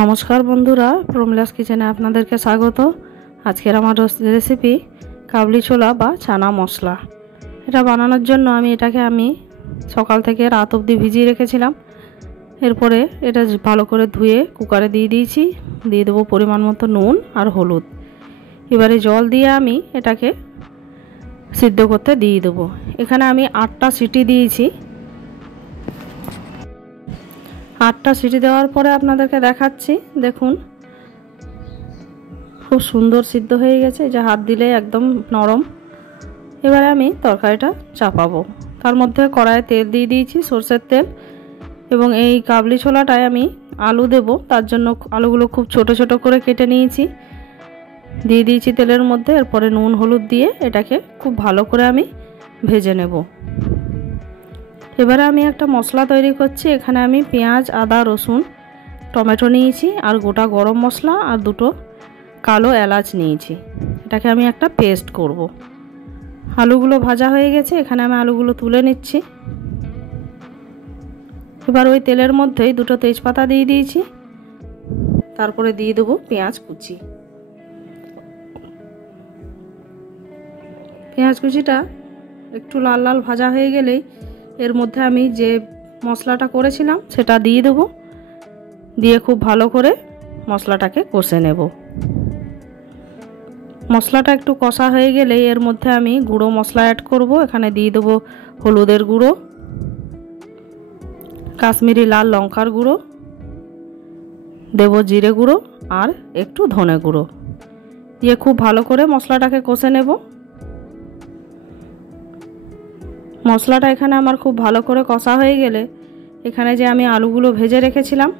নমস্কার বন্ধুরা, প্রমিলাস কিচেনে আপনাদেরকে স্বাগত। আজকের আমার রেসিপি কাবলি ছোলা বা চানা মশলা। এটা বানানোর জন্য আমি সকাল থেকে রাত অবধি ভিজিয়ে রেখেছিলাম। এরপরে এটা ভালো করে ধুয়ে কুকারে দিয়ে দিয়েছি। দিয়ে দেবো পরিমাণ মতো নুন আর হলুদ। এবারে জল দিয়ে আমি এটাকে সিদ্ধ করতে দিয়ে দেবো। এখানে আমি 8টা সিটি দিয়েছি। 8টা সিটি দেওয়ার পরে আপনাদেরকে দেখাচ্ছি। দেখুন খুব সুন্দর সিদ্ধ হয়ে গেছে, যে হাত দিলে একদম নরম। এবারে আমি তরকারিটা চাপাবো। তার মধ্যে কড়াইয়ে তেল দিয়ে দিয়েছি, সরষের তেল। এবং এই কাবলি ছোলাটায় আমি আলু দেব, তার জন্য আলুগুলো খুব ছোট ছোট করে কেটে নিয়েছি, দিয়ে দিয়েছি তেলের মধ্যে। এরপরে নুন হলুদ দিয়ে এটাকে খুব ভালো করে আমি ভেজে নেব। এবারে আমি একটা মশলা তৈরি করছি। এখানে আমি পেঁয়াজ, আদা, রসুন, টমেটো নিয়েছি, আর গোটা গরম মশলা আর 2টো কালো এলাচ নিয়েছি। এটাকে আমি একটা পেস্ট করব। আলুগুলো ভাজা হয়ে গেছে, এখানে আমি আলুগুলো তুলে নিচ্ছি। এবার ওই তেলের মধ্যেই 2টো তেজপাতা দিয়ে দিয়েছি। তারপরে দিয়ে দেবো পেঁয়াজ কুচি। পেঁয়াজ কুচিটা একটু লাল লাল ভাজা হয়ে গেলেই এর মধ্যে আমি যে মশলাটা করেছিলাম সেটা দিয়ে দেবো। দিয়ে খুব ভালো করে মশলাটাকে কষে নেব। মশলাটা একটু কষা হয়ে গেলে এর মধ্যে আমি গুঁড়ো মশলা অ্যাড করব। এখানে দিয়ে দেবো হলুদের গুঁড়ো, কাশ্মীরি লাল লঙ্কার গুঁড়ো, দেব জিরে গুঁড়ো আর একটু ধনে গুঁড়ো। দিয়ে খুব ভালো করে মশলাটাকে কষে নেব। মশলাটা এখানে আমার খুব ভালো করে কষা হয়ে গেলে এখানে যে আমি আলুগুলো ভেজে রেখেছিলাম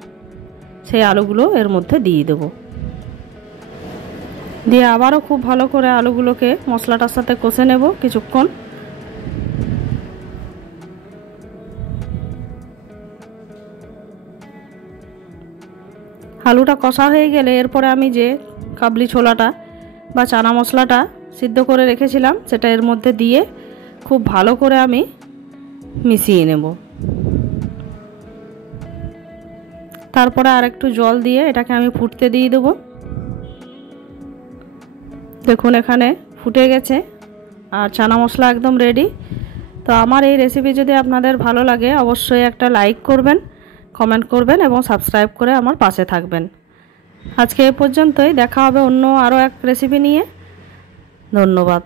সেই আলুগুলো এর মধ্যে দিয়ে দেব। দিয়ে আবারও খুব ভালো করে আলুগুলোকে মশলাটার সাথে কষে নেব কিছুক্ষণ। আলুটা কষা হয়ে গেলে এরপরে আমি যে কাবলি ছোলাটা বা চানা মশলাটা সিদ্ধ করে রেখেছিলাম সেটা এর মধ্যে দিয়ে খুব ভালো করে আমি মিশিয়ে নেব। তারপরে আর একটু জল দিয়ে এটাকে আমি ফুটতে দিয়ে দেব। দেখুন এখানে ফুটে গেছে আর চানা মশলা একদম রেডি। তো আমার এই রেসিপি যদি আপনাদের ভালো লাগে অবশ্যই একটা লাইক করবেন, কমেন্ট করবেন এবং সাবস্ক্রাইব করে আমার পাশে থাকবেন। আজকে এ পর্যন্তই, দেখা হবে অন্য আরও এক রেসিপি নিয়ে। ধন্যবাদ।